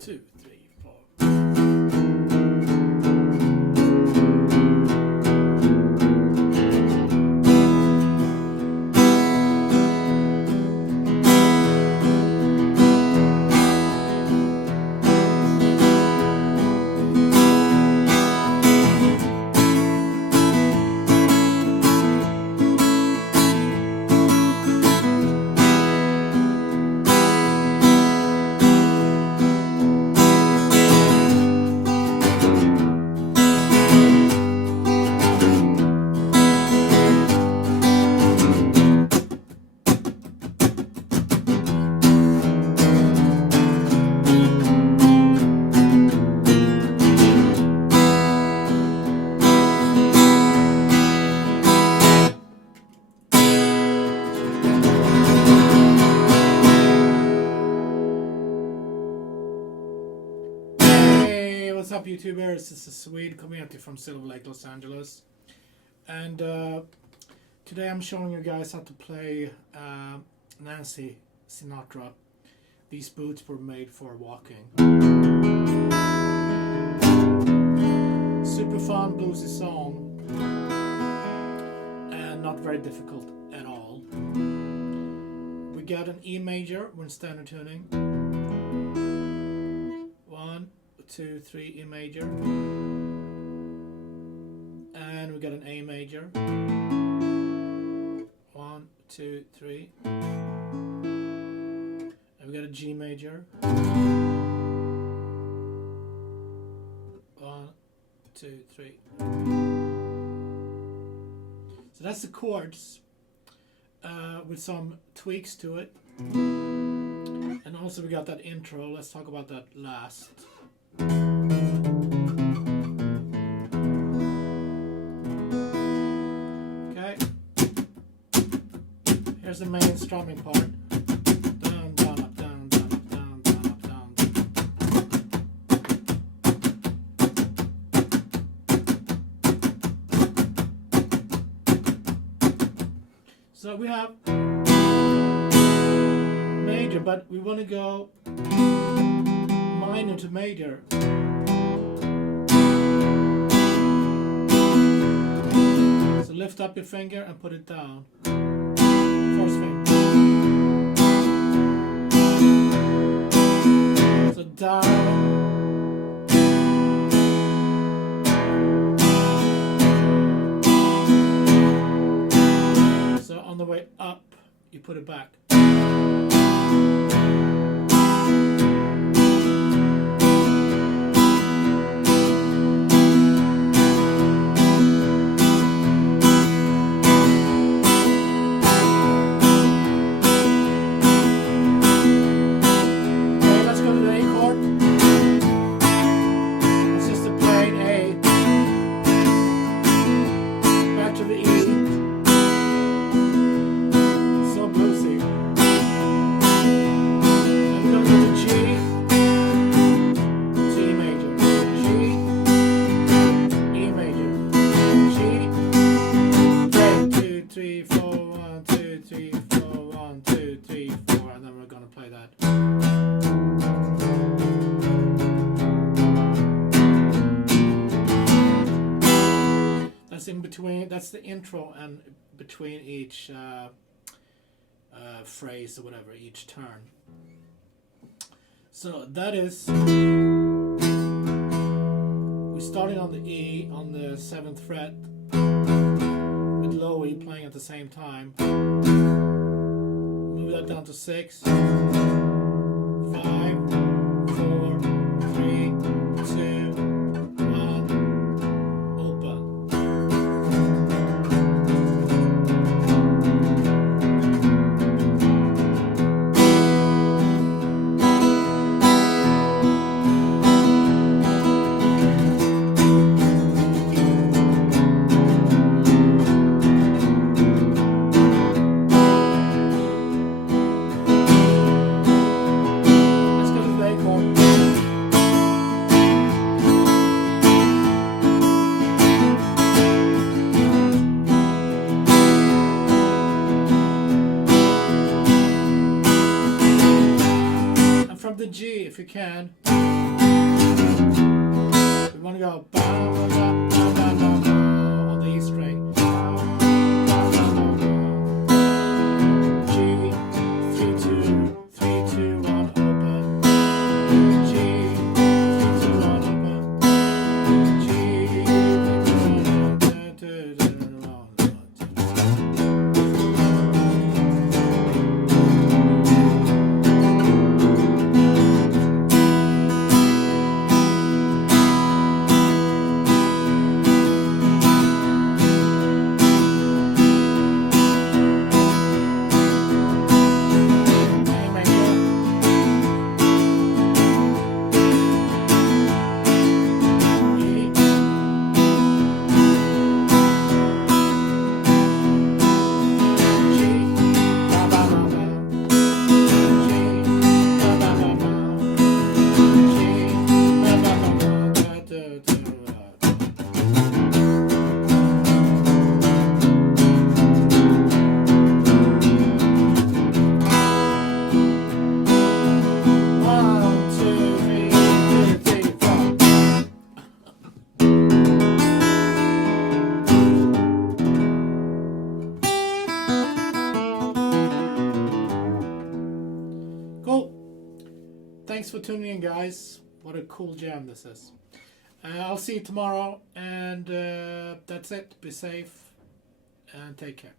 2, 3, 4. What's up, YouTubers? This is Swede coming at you from Silver Lake, Los Angeles. And today I'm showing you guys how to play Nancy Sinatra. These boots were made for walking. Super fun, bluesy song. And not very difficult at all. We got an E major, we're in standard tuning. 1, 2, 3, E major, and we got an A major. 1, 2, 3, and we got a G major. 1, 2, 3. So that's the chords with some tweaks to it, and also we got that intro. Let's talk about that last. Okay, here's the main strumming part. Down, down, up, down, down, up, down, down, up, down. So we have major, but we want to go minor to major. So lift up your finger and put it down. First finger. So down. So on the way up, you put it back. In between, that's the intro, and between each phrase or whatever, each turn. So that is, we're starting on the E on the 7th fret with low E playing at the same time. Move that down to 6, 5, 4, 3, 2, can. We want to go ba, ba, ba, ba, ba, ba, ba, on the E string. G, 3, 2, 3, 2, 1, open. G, 3, 2, 1, open. G, 3, 2, 1, cool. Thanks for tuning in, guys. What a cool jam this is. I'll see you tomorrow, and that's it. Be safe and take care.